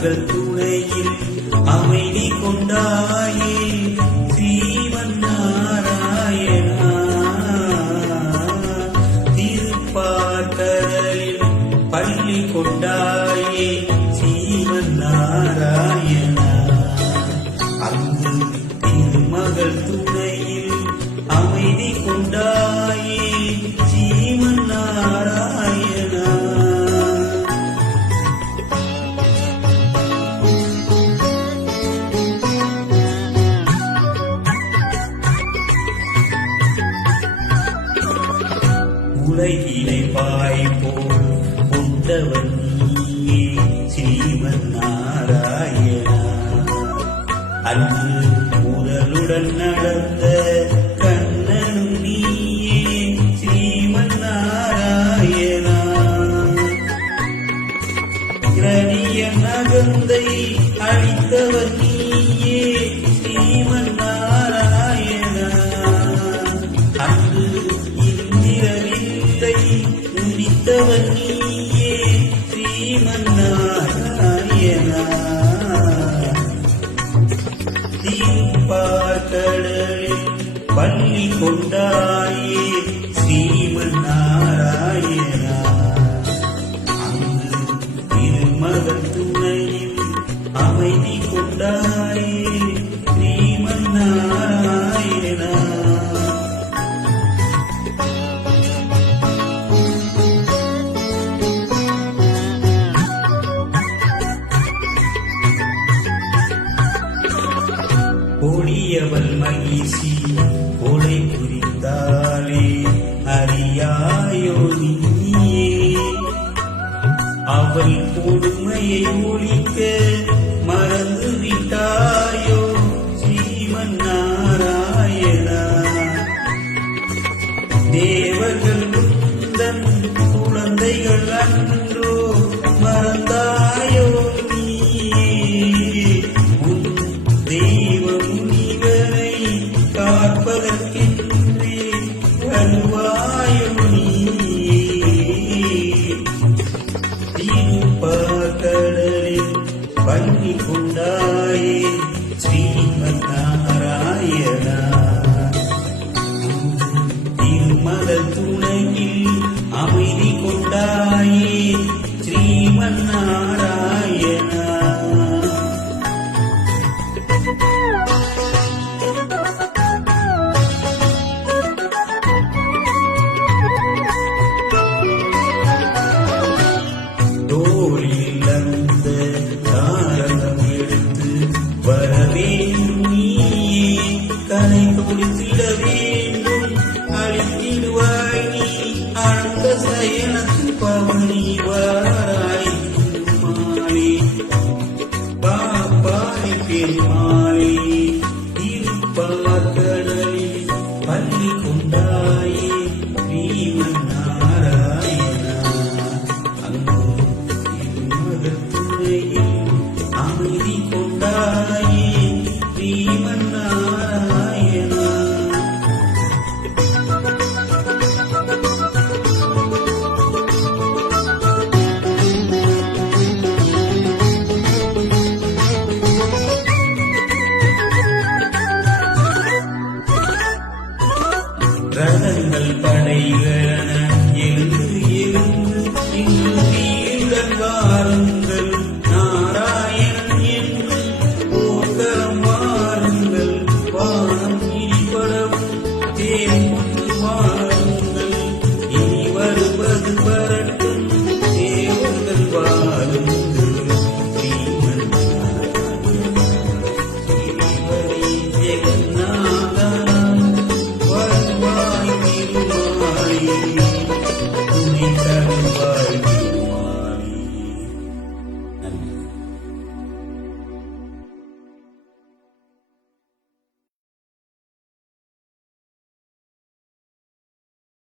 திருமகள் துணையில் அமைதி கொண்டாயே ஸ்ரீமன் நாராயணா. திருப்பார்கடலில் பள்ளி கொண்டாயே ஸ்ரீமன் நாராயணா. அங்கு திருமகள் துணையில் அமைதி கொண்டாயே ஸ்ரீமன் நாராயணா. உலகினை பாய்போல் கொண்டவன் நீயே ஸ்ரீமன் நாராயணா. அன்று முதலுடன் நடந்த கண்ணனும் நீயே ஸ்ரீமன் நாராயணா. கிரணிய நகந்தை அழித்தவர் நீயே ஸ்ரீமன் நாராயணா. அன்று இந்திரவித்தை முடித்தவர் நீயே ஸ்ரீமன் நாராயணா. திருப்பார்கடலில் பள்ளி கொண்டாயே ஸ்ரீமன் நாராயணா. அங்கு திருமகள் துணையில் அமைதி கொண்டாயே ஸ்ரீமன் நாராயணா. கொடியவள் மகிழ்ச்சி கொலை புரிந்தாலே அறியாயோ நீயே. அவள் கொடுமையை ஒழிக்க மறந்து விட்டாயோ ஸ்ரீமன் நாராயணா. தேவர்கள் உந்தன் குழந்தைகள் அன்றோ மறந்தாயோ நீயே. உன் தெய்வ முனிவரை காப்பதற்கென்றே வருவாயோ நீயே. திருப்பார்கடலில் பள்ளி கொண்டாயே ஸ்ரீமன் நாராயணா. திருமகள் துணையில் அமைதி கொண்டாயே ஸ்ரீமன் நாராயணா. தோளில் அந்த தாரகம் எடுத்து வர வேண்டும் நீயே. கரை தொடுத்திட வேண்டும் அழித்திடுவாய் நீ. ஆழ்ந்த சயனத்து பவனி வாராய் மாலே பாப்பாய் பெருமாளே. திருப்பார்கடலில் பள்ளி கொண்டாயே ஸ்ரீமன் நாராயணா. அங்கு திருமகள் துணையில் அமைதி கொண்டாயே ஸ்ரீமன் நாராயணா. ரதங்கள் படைகளென எழுந்து எழுந்து இங்கு வீடுடன் வாருங்கள் நாராயணன் என்று போர்க்களம் வாருங்கள். வானம் இடிபடவும் தேன் கொண்டு வாருங்கள். இனி வருவது வரட்டும்